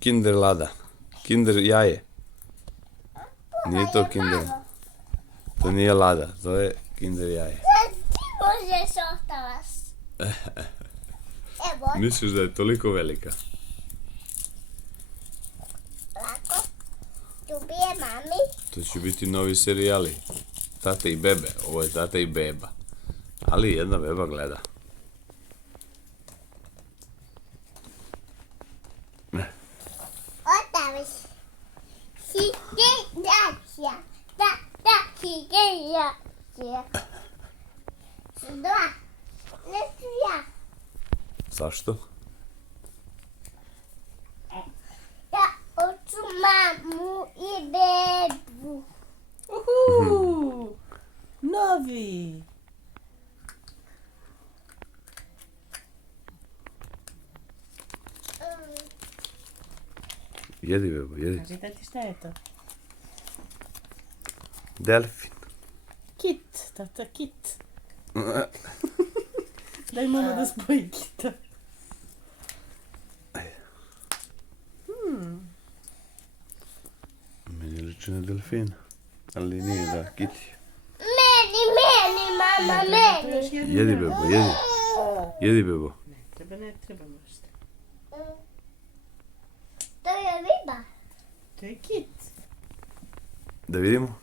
Kinder Lada. Kinder jaje. Nije to Kinder. To nije Lada, to je Kinder jaje. Možeš ostavas. Evo, Misliš da je toliko velika? lako. Ljubije mami. To će biti novi serijali. Tate i bebe. Ovo je tata i beba. Ali jedna beba gleda. Ostaviš. Higienizacija. Da, higienizacija. Dva. Neću ja. Zašto? Ja hoću mamu i bebu. Uhu! Novi! Jedi bebo, jedi. Kaži da ti šta je to? Delfin. Kit, tata kit. Daj mama da spoji kita. Meni liči na delfin. Ali nije da, kiti. Meni, mama, meni. Jedi bebo, jedi. Jedi bebo. Ne treba možda. To je riba. To je kit. Da vidimo.